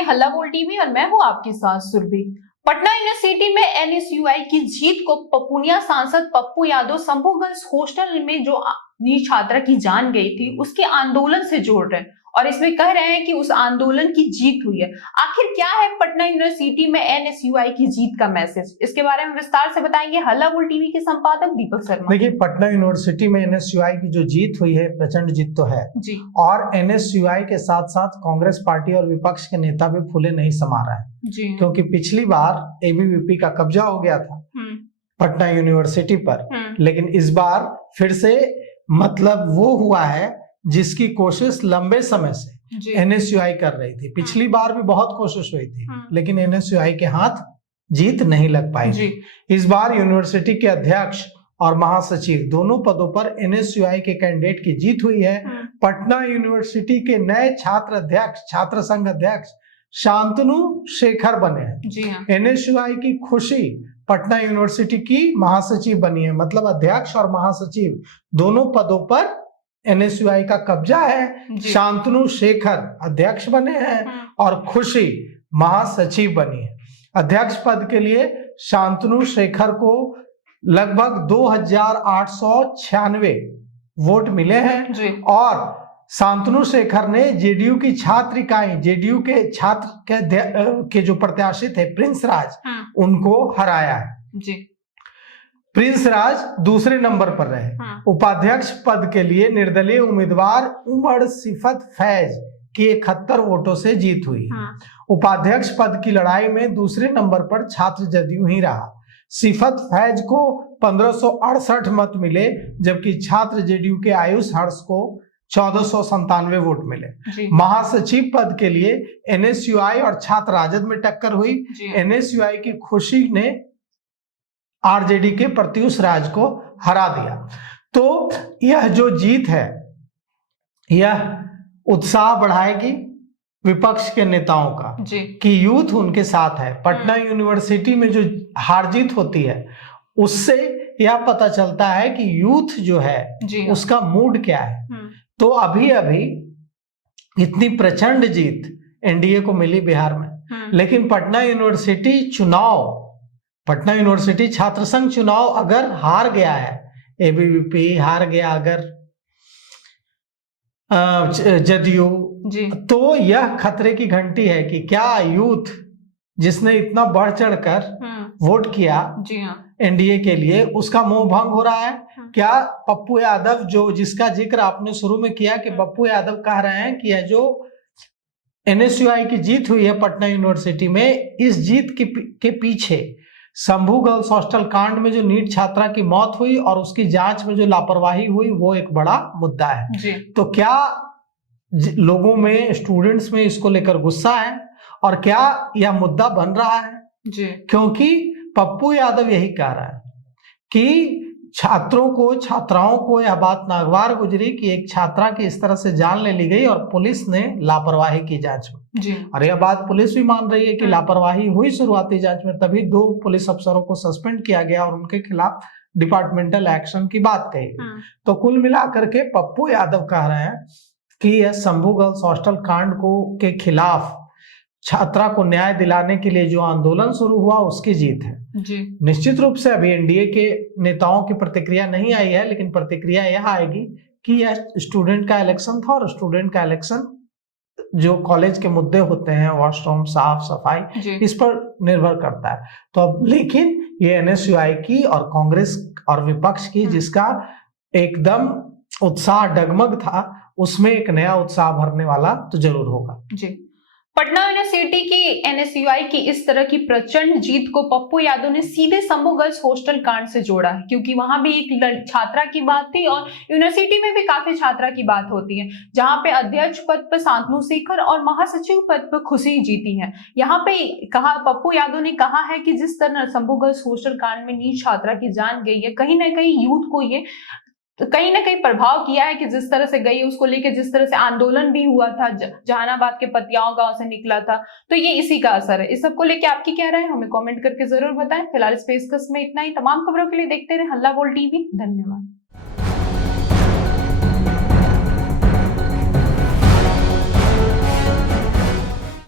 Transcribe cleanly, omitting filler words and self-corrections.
हैं हल्ला बोल टीवी और मैं हूं आपके साथ सुरभि। पटना यूनिवर्सिटी में एनएसयूआई की जीत को पपुनिया सांसद पप्पू यादव शंभू गर्ल्स हॉस्टल में जो नीट छात्रा की जान गई थी उसके आंदोलन से जोड़ रहे हैं और इसमें कह रहे हैं कि उस आंदोलन की जीत हुई है। आखिर क्या है पटना यूनिवर्सिटी में एनएसयूआई की जीत का मैसेज, इसके बारे में विस्तार से बताएंगे हल्ला बोल टीवी के संपादक दीपक शर्मा। देखिए, पटना यूनिवर्सिटी में एनएसयूआई की जो जीत हुई है, प्रचंड जीत तो है जी। और एनएसयूआई के साथ साथ कांग्रेस पार्टी और विपक्ष के नेता भी फूले नहीं समा रहे हैं जी। क्योंकि पिछली बार एबीवीपी का कब्जा हो गया था पटना यूनिवर्सिटी पर, लेकिन इस बार फिर से मतलब वो हुआ है जिसकी कोशिश लंबे समय से एनएसयूआई कर रही थी। पिछली बार भी बहुत कोशिश हुई थी लेकिन एनएसयूआई के हाथ जीत नहीं लग पाई। इस बार यूनिवर्सिटी के अध्यक्ष और महासचिव दोनों पदों पर एनएसयूआई के कैंडिडेट की जीत हुई है। पटना यूनिवर्सिटी के नए छात्र अध्यक्ष, छात्र संघ अध्यक्ष शांतनु शेखर बने हैं। एनएसयूआई की खुशी पटना यूनिवर्सिटी की महासचिव बनी है, मतलब अध्यक्ष और महासचिव दोनों पदों पर एनएसयूआई का कब्जा है। शांतनु शेखर अध्यक्ष बने हैं और खुशी महासचिव बनी है। अध्यक्ष पद के लिए शांतनु शेखर को लगभग 2896 वोट मिले हैं और शांतनु शेखर ने जेडीयू की छात्र इकाई, जेडीयू के छात्र के जो प्रत्याशी थे प्रिंस राज, उनको हराया है। प्रिंस राज दूसरे नंबर पर रहे। उपाध्यक्ष पद के लिए निर्दलीय उम्मीदवार उमर सिफत फैज की 71 वोटों से जीत हुई। उपाध्यक्ष पद की लड़ाई में दूसरे नंबर पर छात्र जदयू ही रहा। सिफत फैज को 1568 मत मिले जबकि छात्र जेडीयू के आयुष हर्ष को 1497 वोट मिले। महासचिव पद के लिए एनएसयूआई और छात्र राजद में टक्कर हुई। एनएसयूआई की खुशी ने आरजेडी के प्रत्युष राज को हरा दिया। तो यह जो जीत है यह उत्साह बढ़ाएगी विपक्ष के नेताओं का कि यूथ उनके साथ है। पटना यूनिवर्सिटी में जो हार जीत होती है उससे यह पता चलता है कि यूथ जो है उसका मूड क्या है। तो अभी अभी इतनी प्रचंड जीत एनडीए को मिली बिहार में, लेकिन पटना यूनिवर्सिटी छात्र संघ चुनाव अगर हार गया है, एबीवीपी हार गया अगर जदयू, तो यह खतरे की घंटी है कि क्या यूथ जिसने इतना बढ़ चढ़कर वोट किया एनडीए के लिए उसका मोह भंग हो रहा है। क्या पप्पू यादव, जो जिसका जिक्र आपने शुरू में किया कि पप्पू यादव कह रहे हैं कि यह जो एनएसयूआई की जीत हुई है पटना यूनिवर्सिटी में, इस जीत के पीछे शंभू गर्ल्स हॉस्टल कांड में जो नीट छात्रा की मौत हुई और उसकी जांच में जो लापरवाही हुई वो एक बड़ा मुद्दा है। तो क्या लोगों में, स्टूडेंट्स में इसको लेकर गुस्सा है और क्या यह मुद्दा बन रहा है? क्योंकि पप्पू यादव यही कह रहा है कि छात्राओं को यह बात नागवार गुजरी कि एक छात्रा की इस तरह से जान ले ली गई और पुलिस ने लापरवाही की जांच में। और यह बात पुलिस भी मान रही है कि लापरवाही हुई शुरुआती जांच में, तभी 2 पुलिस अफसरों को सस्पेंड किया गया और उनके खिलाफ डिपार्टमेंटल एक्शन की बात कही गई। तो कुल मिलाकर के पप्पू यादव कह रहे हैं कि यह शंभू गर्ल्स हॉस्टल कांड के खिलाफ छात्रा को न्याय दिलाने के लिए जो आंदोलन शुरू हुआ उसकी जीत है। निश्चित रूप से अभी एनडीए के नेताओं की प्रतिक्रिया नहीं आई है, लेकिन प्रतिक्रिया यह आएगी कि यह स्टूडेंट का इलेक्शन था और स्टूडेंट का इलेक्शन जो कॉलेज के मुद्दे होते हैं, वॉशरूम साफ सफाई, इस पर निर्भर करता है। तो अब लेकिन ये एनएसयूआई की और कांग्रेस और विपक्ष की जिसका एकदम उत्साह डगमग था, उसमें एक नया उत्साह भरने वाला तो जरूर होगा। पटना यूनिवर्सिटी की एनएसयूआई की इस तरह की प्रचंड जीत को पप्पू यादव ने सीधे शंभू गर्ल्स हॉस्टल कांड से जोड़ा है, क्योंकि वहां भी एक छात्रा की बात थी और यूनिवर्सिटी में भी काफी छात्रा की बात होती है, जहां पे अध्यक्ष पद पर शांतनु शेखर और महासचिव पद पर खुशी जीती है। यहाँ पे पप्पू यादव ने कहा है कि जिस तरह शंभू गर्ल्स हॉस्टल कांड में नीट छात्रा की जान गई है, कहीं ना कहीं यूथ को ये कहीं ना कहीं प्रभाव किया है कि जिस तरह से गई उसको लेके जिस तरह से आंदोलन भी हुआ था, जहानाबाद के पतियाओं गांव से निकला था, तो ये इसी का असर है। इस सब को लेके आपकी क्या राय है हमें कमेंट करके जरूर बताएं। फिलहाल इस पेशकश में इतना ही। तमाम खबरों के लिए देखते रहे हल्ला बोल टीवी। धन्यवाद।